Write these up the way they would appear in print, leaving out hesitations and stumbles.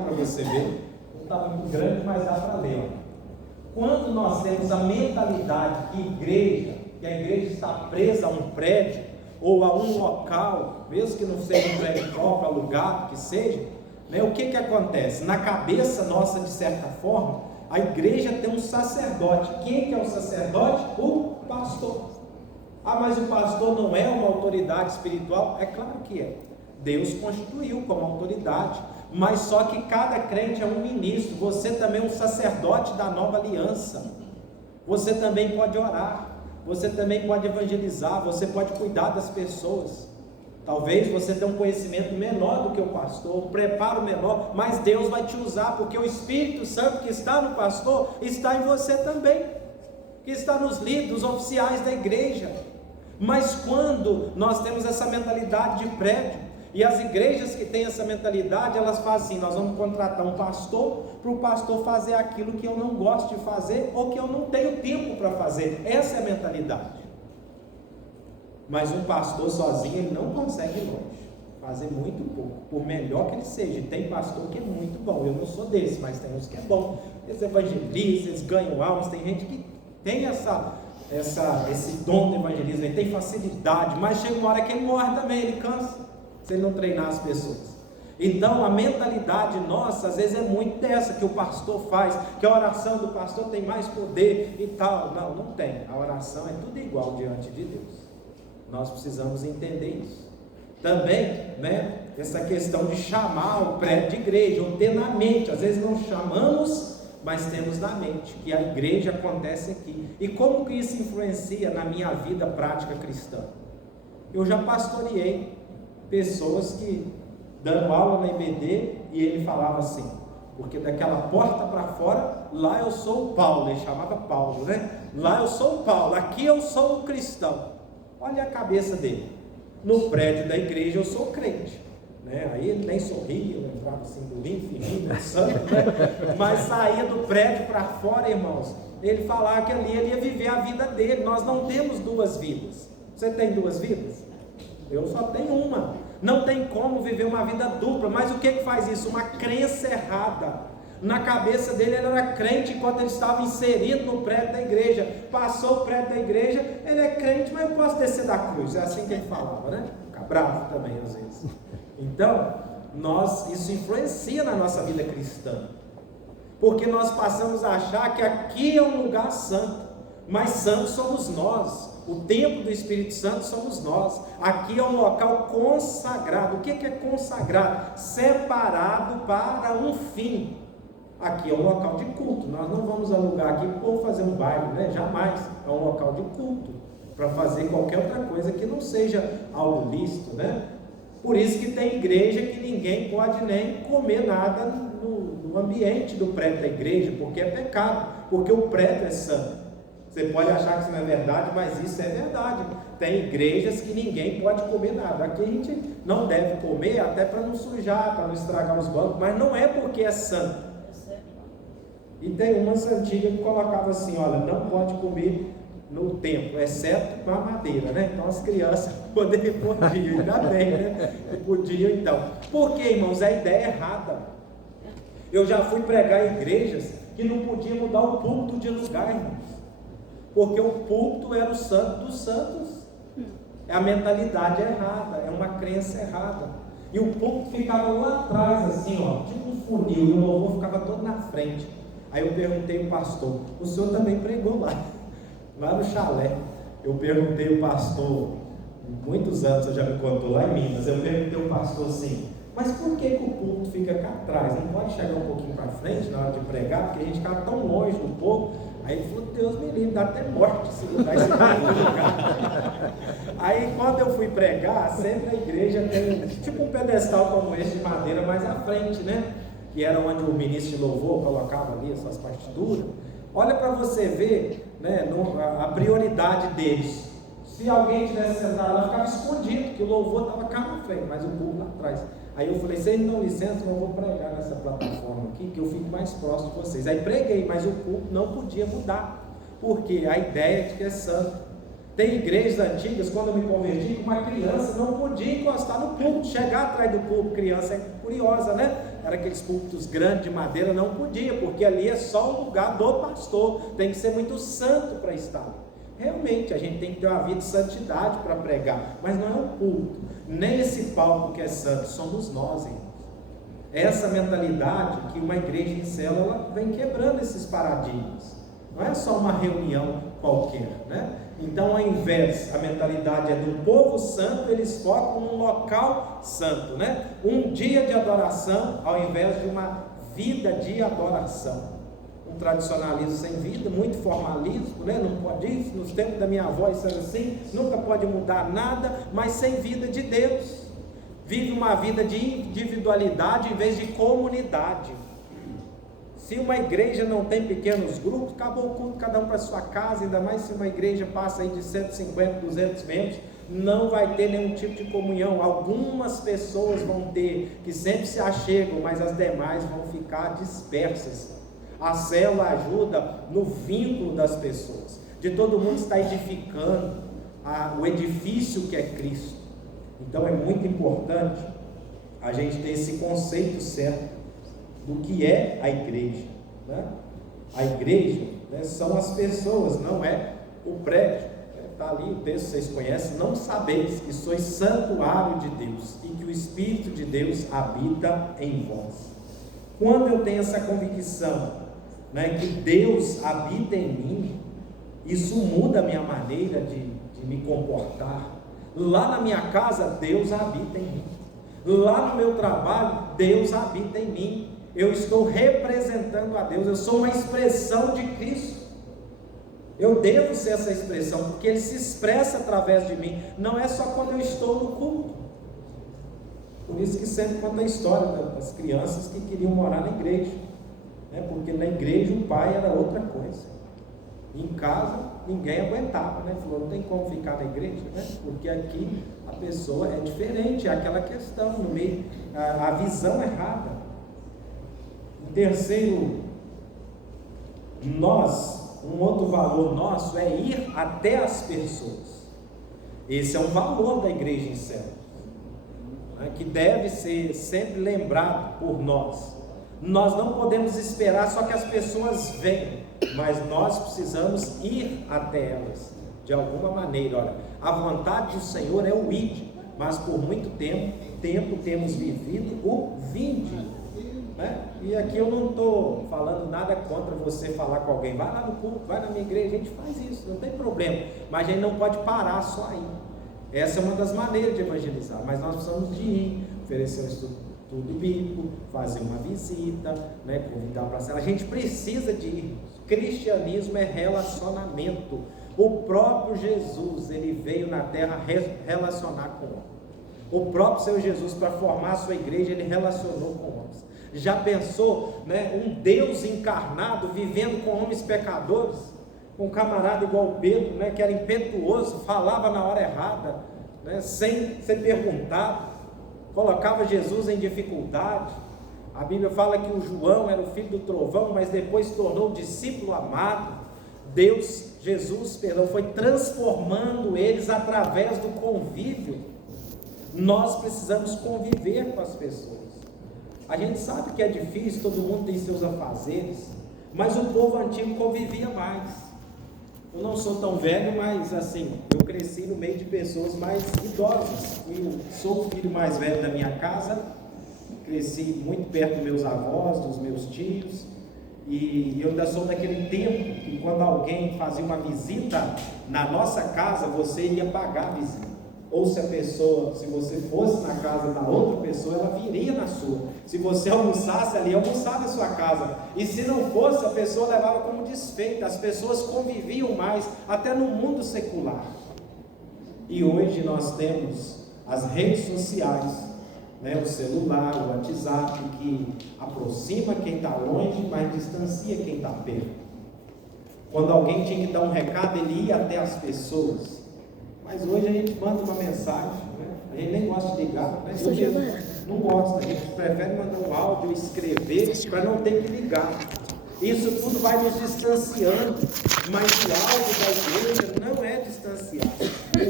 para você ver, não está muito grande, mas dá para ler. Quando nós temos a mentalidade que a igreja está presa a um prédio, ou a um local, mesmo que não seja um prédio próprio, alugado, que seja, né, o que acontece? Na cabeça nossa, de certa forma, a igreja tem um sacerdote. Quem que é o sacerdote? O pastor. Ah, mas o pastor não é uma autoridade espiritual? É claro que é. Deus constituiu como autoridade, mas só que cada crente é um ministro. Você também é um sacerdote da nova aliança. Você também pode orar, você também pode evangelizar, você pode cuidar das pessoas. Talvez você tenha um conhecimento menor do que o pastor, um preparo menor, mas Deus vai te usar, porque o Espírito Santo que está no pastor, está em você também, que está nos líderes, os oficiais da igreja. Mas quando nós temos essa mentalidade de prédio, e as igrejas que têm essa mentalidade, elas fazem assim: nós vamos contratar um pastor, para o pastor fazer aquilo que eu não gosto de fazer, ou que eu não tenho tempo para fazer. Essa é a mentalidade. Mas um pastor sozinho, ele não consegue ir longe, fazer muito pouco, por melhor que ele seja. Tem pastor que é muito bom, eu não sou desse, mas tem uns que é bom, eles evangelizam, eles ganham almas. Tem gente que tem esse dom do evangelismo, ele tem facilidade, mas chega uma hora que ele morre também, ele cansa, se ele não treinar as pessoas. Então a mentalidade nossa, às vezes é muito dessa que o pastor faz, que a oração do pastor tem mais poder e tal. Não, não tem. A oração é tudo igual diante de Deus. Nós precisamos entender isso. Também, né, essa questão de chamar o prédio de igreja, ou ter na mente. Às vezes não chamamos, mas temos na mente que a igreja acontece aqui. E como que isso influencia na minha vida prática cristã? Eu já pastoreei pessoas que, dando aula na IBD, e ele falava assim, porque daquela porta para fora, lá eu sou o Paulo, ele chamava Paulo, né? Lá eu sou o Paulo, aqui eu sou o cristão. Olha a cabeça dele. No prédio da igreja eu sou crente, né? Aí ele nem sorria, eu entrava assim do fininho, santo, né? Mas saía do prédio para fora, irmãos, ele falava que ali ele ia viver a vida dele. Nós não temos duas vidas. Você tem duas vidas? Eu só tenho uma. Não tem como viver uma vida dupla. Mas o que faz isso? Uma crença errada. Na cabeça dele ele era crente enquanto ele estava inserido no prédio da igreja. Passou o prédio da igreja, ele é crente, mas eu posso descer da cruz. É assim que ele falava, né? Fica bravo também às vezes. Então, isso influencia na nossa vida cristã, porque nós passamos a achar que aqui é um lugar santo, mas santos somos nós. O templo do Espírito Santo somos nós. Aqui é um local consagrado. O que é consagrado? Separado para um fim. Aqui é um local de culto. Nós não vamos alugar aqui ou fazer um baile, né? Jamais. É um local de culto, para fazer qualquer outra coisa que não seja algo lícito, né? Por isso que tem igreja que ninguém pode nem comer nada no ambiente do prédio da igreja, porque é pecado, porque o prédio é santo. Você pode achar que isso não é verdade, mas isso é verdade. Tem igrejas que ninguém pode comer nada. Aqui a gente não deve comer, até para não sujar, para não estragar os bancos, mas não é porque é santo. E tem umas antigas que colocavam assim: olha, não pode comer no templo, exceto com a madeira, né? Então as crianças podiam, ainda bem, né? Podiam então. Por quê, irmãos? A ideia é errada. Eu já fui pregar em igrejas que não podia mudar o púlpito de lugar, irmãos, porque o púlpito era o santo dos santos. A mentalidade é errada, é uma crença errada. E o púlpito ficava lá atrás, assim, ó, tipo um funil, e o louvor ficava todo na frente. Aí eu perguntei ao pastor: o senhor também pregou lá no chalé? Eu perguntei ao pastor, muitos anos, você já me contou, lá em Minas, eu perguntei ao pastor assim: mas por que o púlpito fica cá atrás? Não pode chegar um pouquinho para frente na hora de pregar, porque a gente fica tão longe do povo? Aí ele falou: Deus me livre, dá até morte se mudar esse lugar. Aí quando eu fui pregar, sempre a igreja tem tipo um pedestal como esse de madeira mais à frente, né? Que era onde o ministro de louvor colocava ali as suas partituras. Olha para você ver, né, a prioridade deles. Se alguém tivesse sentado lá, ficava escondido, que o louvor estava cá na frente, mas o povo lá atrás. Aí eu falei: vocês me dão licença, eu vou pregar nessa plataforma aqui, que eu fico mais próximo de vocês. Aí preguei, mas o púlpito não podia mudar, porque a ideia é de que é santo. Tem igrejas antigas, quando eu me converti, uma criança não podia encostar no púlpito, chegar atrás do púlpito. Criança é curiosa, né? Era aqueles púlpitos grandes de madeira, não podia, porque ali é só o lugar do pastor, tem que ser muito santo para estar. Realmente, a gente tem que ter uma vida de santidade para pregar, mas não é o púlpito, nem esse palco que é santo, somos nós, irmãos. Essa mentalidade que uma igreja em célula vem quebrando esses paradigmas. Não é só uma reunião qualquer, né? Então, ao invés, a mentalidade é do povo santo, eles focam num local santo, né? Um dia de adoração, ao invés de uma vida de adoração. Um tradicionalismo sem vida, muito formalismo, né? Não pode isso, nos tempos da minha avó isso era assim, nunca pode mudar nada, mas sem vida de Deus. Vive uma vida de individualidade em vez de comunidade. Se uma igreja não tem pequenos grupos, acabou o culto, cada um para sua casa, ainda mais se uma igreja passa aí de 150, 200 membros, não vai ter nenhum tipo de comunhão. Algumas pessoas vão ter, que sempre se achegam, mas as demais vão ficar dispersas. A célula ajuda no vínculo das pessoas, de todo mundo estar edificando o edifício que é Cristo. Então é muito importante a gente ter esse conceito certo do que é a igreja, né? A igreja, né, são as pessoas, não é o prédio. Está ali o texto, vocês conhecem: não sabeis que sois santuário de Deus e que o Espírito de Deus habita em vós. Quando eu tenho essa convicção, né, que Deus habita em mim, isso muda a minha maneira de me comportar. Lá na minha casa, Deus habita em mim. Lá no meu trabalho, Deus habita em mim. Eu estou representando a Deus, eu sou uma expressão de Cristo. Eu devo ser essa expressão, porque Ele se expressa através de mim. Não é só quando eu estou no culto. Por isso que sempre conta a história das crianças que queriam morar na igreja, né? Porque na igreja o pai era outra coisa. Em casa ninguém aguentava, né? Falou, não tem como ficar na igreja, né? Porque aqui a pessoa é diferente, é aquela questão no meio, a visão errada. Em terceiro, um outro valor nosso é ir até as pessoas. Esse é um valor da igreja em célula, né? Que deve ser sempre lembrado por nós. Nós não podemos esperar só que as pessoas venham, mas nós precisamos ir até elas, de alguma maneira. Olha, a vontade do Senhor é o ide, mas por muito tempo temos vivido o vinde, né? E aqui eu não estou falando nada contra você falar com alguém, vai lá no culto, vai na minha igreja, a gente faz isso, não tem problema, mas a gente não pode parar só aí. Essa é uma das maneiras de evangelizar, mas nós precisamos de ir, oferecer um estudo bíblico, fazer uma visita, né, convidar para a cela. A gente precisa de ir. Cristianismo é relacionamento. O próprio Jesus, ele veio na terra relacionar com o homem. O próprio Senhor Jesus, para formar a sua igreja, ele relacionou com homens. Já pensou, né, um Deus encarnado vivendo com homens pecadores? Um camarada igual Pedro, né, que era impetuoso, falava na hora errada, né, sem ser perguntado, colocava Jesus em dificuldade. A Bíblia fala que o João era o filho do trovão, mas depois se tornou discípulo amado. Jesus, foi transformando eles através do convívio. Nós precisamos conviver com as pessoas. A gente sabe que é difícil, todo mundo tem seus afazeres, mas o povo antigo convivia mais. Eu não sou tão velho, mas assim, eu cresci no meio de pessoas mais idosas. Eu sou o filho mais velho da minha casa, cresci muito perto dos meus avós, dos meus tios, e eu ainda sou daquele tempo que quando alguém fazia uma visita na nossa casa, você ia pagar a visita. Ou se você fosse na casa da outra pessoa, ela viria na sua. Se você almoçasse ali, almoçava na sua casa. E se não fosse, a pessoa levava como desfeita. As pessoas conviviam mais, até no mundo secular. E hoje nós temos as redes sociais, né, o celular, o WhatsApp, que aproxima quem está longe, mas distancia quem está perto. Quando alguém tinha que dar um recado, ele ia até as pessoas. Mas hoje a gente manda uma mensagem, né? A gente nem gosta de ligar, né? Eu mesmo não gosto, a gente prefere mandar um áudio, escrever, para não ter que ligar. Isso tudo vai nos distanciando, mas o alvo da igreja não é distanciar.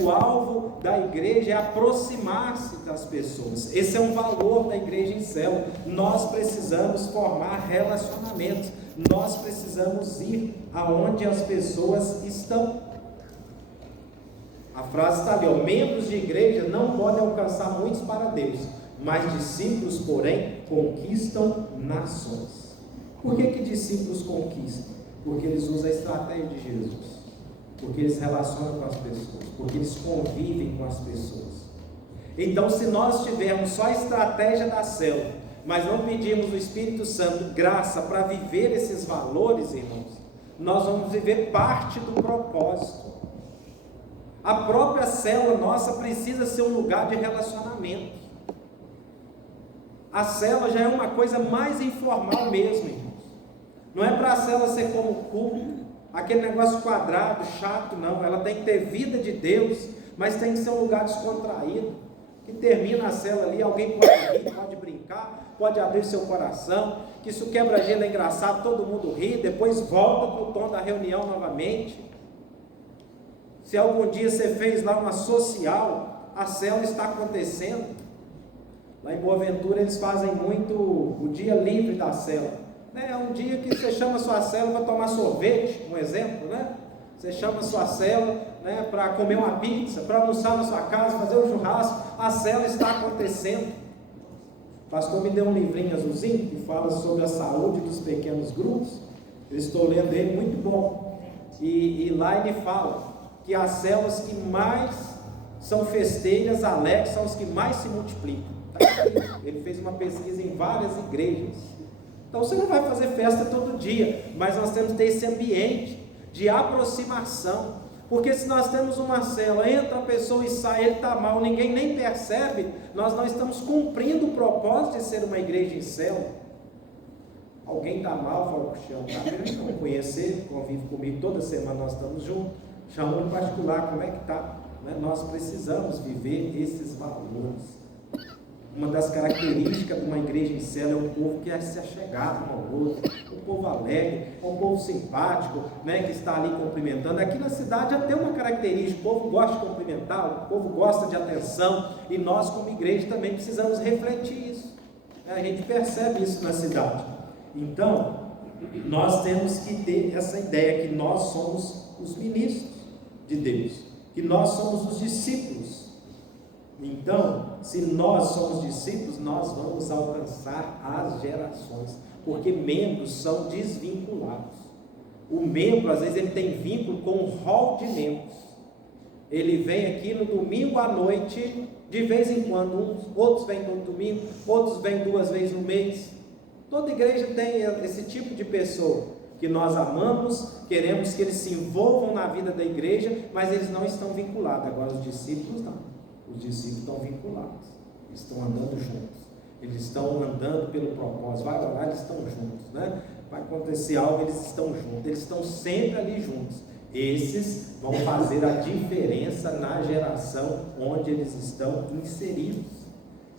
O alvo da igreja é aproximar-se das pessoas. Esse é um valor da igreja em célula. Nós precisamos formar relacionamentos. Nós precisamos ir aonde as pessoas estão. A frase está ali, ó, membros de igreja não podem alcançar muitos para Deus, mas discípulos, porém, conquistam nações. Por que discípulos conquistam? Porque eles usam a estratégia de Jesus, porque eles relacionam com as pessoas, porque eles convivem com as pessoas. Então, se nós tivermos só a estratégia da célula, mas não pedirmos o Espírito Santo graça para viver esses valores, irmãos, nós vamos viver parte do propósito. A própria célula nossa precisa ser um lugar de relacionamento. A célula já é uma coisa mais informal mesmo, irmãos. Não é para a célula ser como o culto, aquele negócio quadrado, chato, não. Ela tem que ter vida de Deus, mas tem que ser um lugar descontraído, que termina a célula ali, alguém pode rir, pode brincar, pode abrir seu coração, que se o quebra-gelo é engraçado, todo mundo ri, depois volta para o tom da reunião novamente. Se algum dia você fez lá uma social, a célula está acontecendo. Lá em Boa Ventura eles fazem muito o dia livre da célula. É um dia que você chama a sua célula para tomar sorvete, um exemplo, né? Você chama a sua célula, né, para comer uma pizza, para almoçar na sua casa, fazer um churrasco. A célula está acontecendo. O pastor me deu um livrinho azulzinho que fala sobre a saúde dos pequenos grupos. Eu estou lendo ele, muito bom. E lá ele fala que as células que mais são festeiras, alegres, são os que mais se multiplicam. Ele fez uma pesquisa em várias igrejas. Então você não vai fazer festa todo dia, mas nós temos que ter esse ambiente de aproximação, porque se nós temos uma célula, entra a pessoa e sai, ele está mal, ninguém nem percebe, nós não estamos cumprindo o propósito de ser uma igreja em célula. Alguém está mal, fala, puxa, está querendo não conhecer, convive comigo, toda semana nós estamos juntos, chama em particular, como é que está? Nós precisamos viver esses valores. Uma das características de uma igreja em célula é um povo que é se achegado um ao outro, um povo alegre, um povo simpático, né, que está ali cumprimentando. Aqui na cidade já tem uma característica, o povo gosta de cumprimentar, o povo gosta de atenção, e nós como igreja também precisamos refletir isso. A gente percebe isso na cidade. Então, nós temos que ter essa ideia que nós somos os ministros de Deus, que nós somos os discípulos. Então, se nós somos discípulos, nós vamos alcançar as gerações, porque membros são desvinculados. O membro, às vezes, ele tem vínculo com um rol de membros. Ele vem aqui no domingo à noite, de vez em quando, outros vêm todo domingo, outros vêm 2 vezes no mês. Toda igreja tem esse tipo de pessoa, que nós amamos, queremos que eles se envolvam na vida da igreja, mas eles não estão vinculados. Agora os discípulos não. Os discípulos estão vinculados, eles estão andando juntos, eles estão andando pelo propósito. Vai orar, eles estão juntos, né? Vai acontecer algo, eles estão juntos, eles estão sempre ali juntos. Esses vão fazer a diferença na geração onde eles estão inseridos.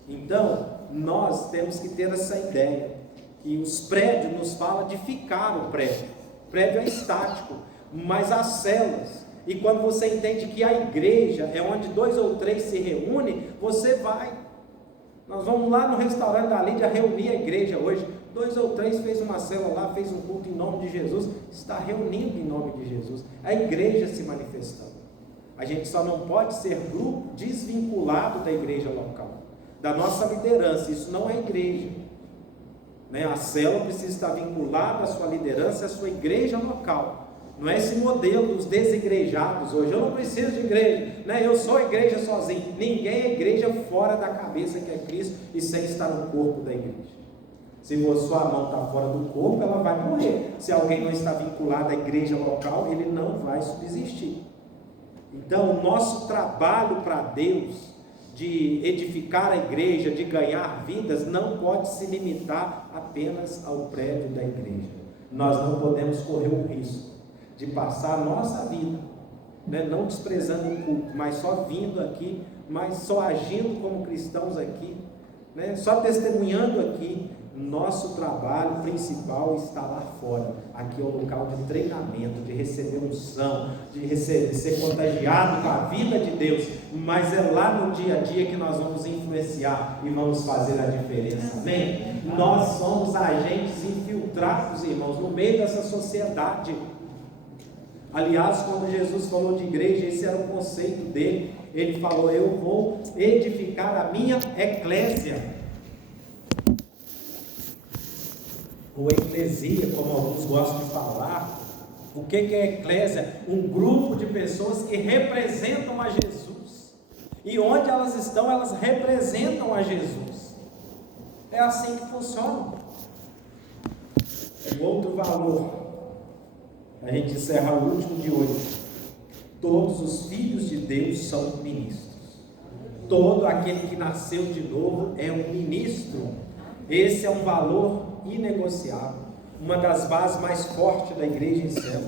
Então, nós temos que ter essa ideia, que os prédios nos falam de ficar no prédio. O prédio é estático, mas as células. E quando você entende que a igreja é onde 2 ou 3 se reúnem, você vai. Nós vamos lá no restaurante da Lídia reunir a igreja hoje. 2 ou 3 fez uma célula lá, fez um culto em nome de Jesus, está reunindo em nome de Jesus. A igreja se manifestando. A gente só não pode ser grupo desvinculado da igreja local, da nossa liderança. Isso não é igreja. A célula precisa estar vinculada à sua liderança, à sua igreja local. Não é esse modelo dos desigrejados hoje. Eu não preciso de igreja, eu sou igreja sozinho. Ninguém é igreja fora da cabeça que é Cristo e sem estar no corpo da igreja. Se sua mão está fora do corpo, ela vai morrer. Se alguém não está vinculado à igreja local, ele não vai subsistir. Então, o nosso trabalho para Deus, de edificar a igreja, de ganhar vidas, não pode se limitar apenas ao prédio da igreja. Nós não podemos correr o risco de passar a nossa vida, não desprezando o culto, mas só vindo aqui, mas só agindo como cristãos aqui, só testemunhando aqui, Nosso trabalho principal está lá fora. Aqui é o local de treinamento, de receber unção, de ser contagiado com a vida de Deus. Mas é lá no dia a dia que nós vamos influenciar e vamos fazer a diferença. Amém? Nós somos agentes infiltrados, irmãos, no meio dessa sociedade. Aliás, quando Jesus falou de igreja, esse era o conceito dele. Ele falou: eu vou edificar a minha eclésia. Ou eclesia, como alguns gostam de falar. O que é eclésia? Um grupo de pessoas que representam a Jesus. E onde elas estão, elas representam a Jesus. É assim que funciona. O outro valor, a gente encerra o último de hoje. Todos os filhos de Deus são ministros. Todo aquele que nasceu de novo é um ministro. Esse é um valor inegociável, uma das bases mais fortes da igreja em céu.